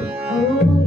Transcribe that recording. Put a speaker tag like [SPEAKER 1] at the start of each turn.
[SPEAKER 1] Música